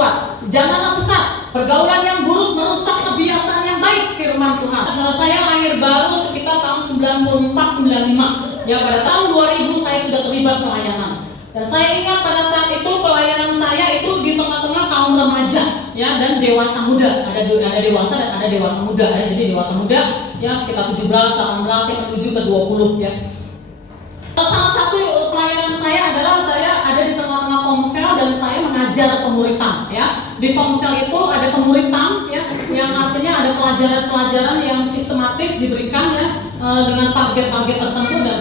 kuat. Janganlah sesat. Pergaulan yang buruk merusak kebiasaan yang baik, firman Tuhan. Kalau saya lahir baru sekitar tahun 94-95. Ya, pada tahun 2000 saya sudah terlibat pelayanan. Dan saya ingat pada saat itu pelayanan saya itu di tengah-tengah kaum remaja, ya, dan dewasa muda. Ada dewasa dan ada dewasa muda, ya. Jadi dewasa muda ya sekitar 17, 18, saya menuju ke 20, ya. Salah satu pelayanan saya adalah saya ada di tengah-tengah komsel dan saya mengajar pemuritan, ya. Di komsel itu ada pemuritan, ya, yang artinya ada pelajaran-pelajaran yang sistematis diberikan, ya, dengan target-target tertentu, dan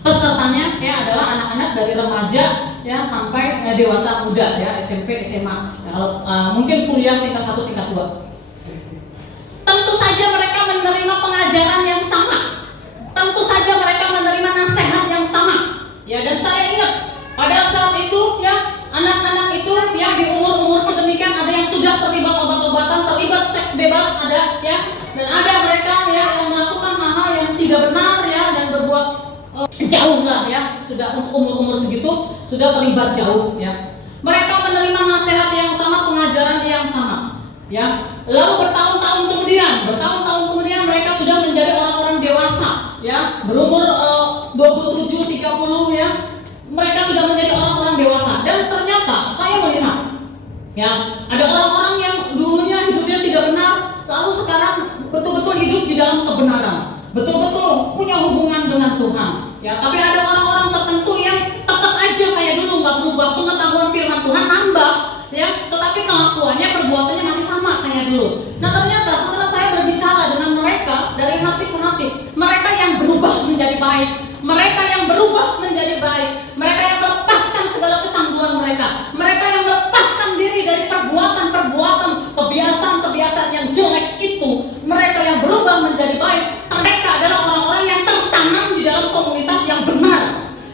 pesertanya ya adalah anak-anak dari remaja ya sampai dewasa muda, ya, SMP, SMA. Ya, kalau mungkin kuliah tingkat 1, tingkat 2. Tentu saja mereka menerima pengajaran yang sama. Tentu saja mereka menerima nasihat yang sama. Ya, dan saya ingat pada saat itu ya anak-anak itu yang di umur-umur sedemikian ada yang sudah terlibat obat-obatan, terlibat seks bebas ada, ya, dan ada mereka ya yang melakukan hal-hal yang tidak benar, ya, dan berbuat jauh lah, ya, sudah umur-umur segitu sudah terlibat jauh, ya. Mereka menerima nasihat yang sama, pengajaran yang sama, ya. Lalu bertahun-tahun kemudian mereka sudah menjadi orang-orang dewasa, ya, berumur 27, 30, ya. Mereka sudah menjadi orang-orang dewasa, dan ternyata saya melihat, ya, ada orang-orang yang dulunya hidupnya tidak benar, lalu sekarang betul-betul hidup di dalam kebenaran, betul-betul punya hubungan dengan Tuhan, ya. Tapi ada orang-orang tertentu yang tetap aja kayak dulu, nggak berubah, pengetahuan firman Tuhan nambah, ya, tetapi kelakuannya, perbuatannya masih sama kayak dulu. Nah, ternyata setelah saya berbicara dengan mereka dari hati ke hati, mereka yang berubah menjadi baik, mereka yang berubah menjadi baik, mereka yang melepaskan segala kecanduan mereka, mereka yang melepaskan diri dari perbuatan-perbuatan, kebiasaan-kebiasaan yang jelek itu, mereka yang berubah menjadi baik. Mereka adalah orang-orang yang tertanam di dalam komunitas yang benar.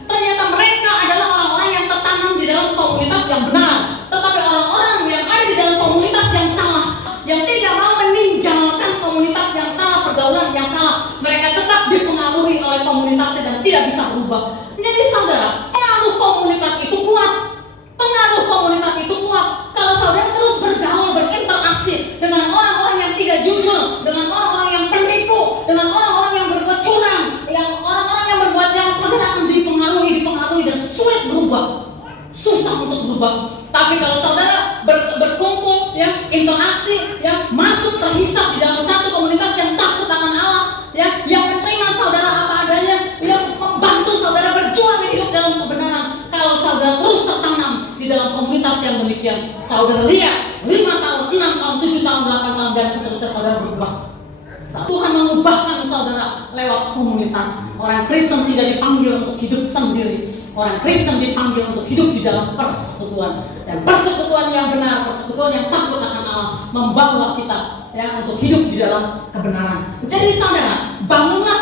Ternyata mereka adalah orang-orang yang tertanam di dalam komunitas yang benar. Tetapi orang-orang yang ada di dalam komunitas yang salah, yang tidak mau meninggalkan komunitas yang salah, pergaulan yang salah, mereka tetap dipengaruhi oleh komunitasnya dan tidak bisa berubah. Jadi saudara, pengaruh komunitas itu kuat. Pengaruh komunitas itu kuat. Kalau saudara terus bergaul, berinteraksi dengan orang-orang yang tidak jujur, dengan orang-orang yang penipu, dengan orang-orang yang berbuat curang, yang orang-orang yang berbuat jahat, saudara akan dipengaruhi dan sulit berubah, susah untuk berubah. Tapi kalau saudara berkumpul, ya, interaksi, ya, masuk terhisap di dalam satu komunitas yang takut akan Allah, ya, yang menerima saudara apa adanya, yang membantu saudara berjuang hidup dalam kebenaran. Kalau saudara terus tertanam di dalam komunitas yang demikian, saudara lihat 5 tahun, 6 tahun, 7 tahun, 8 tahun dan seterusnya saudara berubah. Tuhan mengubahkan saudara lewat komunitas. Orang Kristen tidak dipanggil untuk hidup sendiri. Orang Kristen dipanggil untuk hidup di dalam persekutuan, dan persekutuan yang benar, persekutuan yang takut akan Allah membawa kita, ya, untuk hidup di dalam kebenaran. Jadi saudara, bangunlah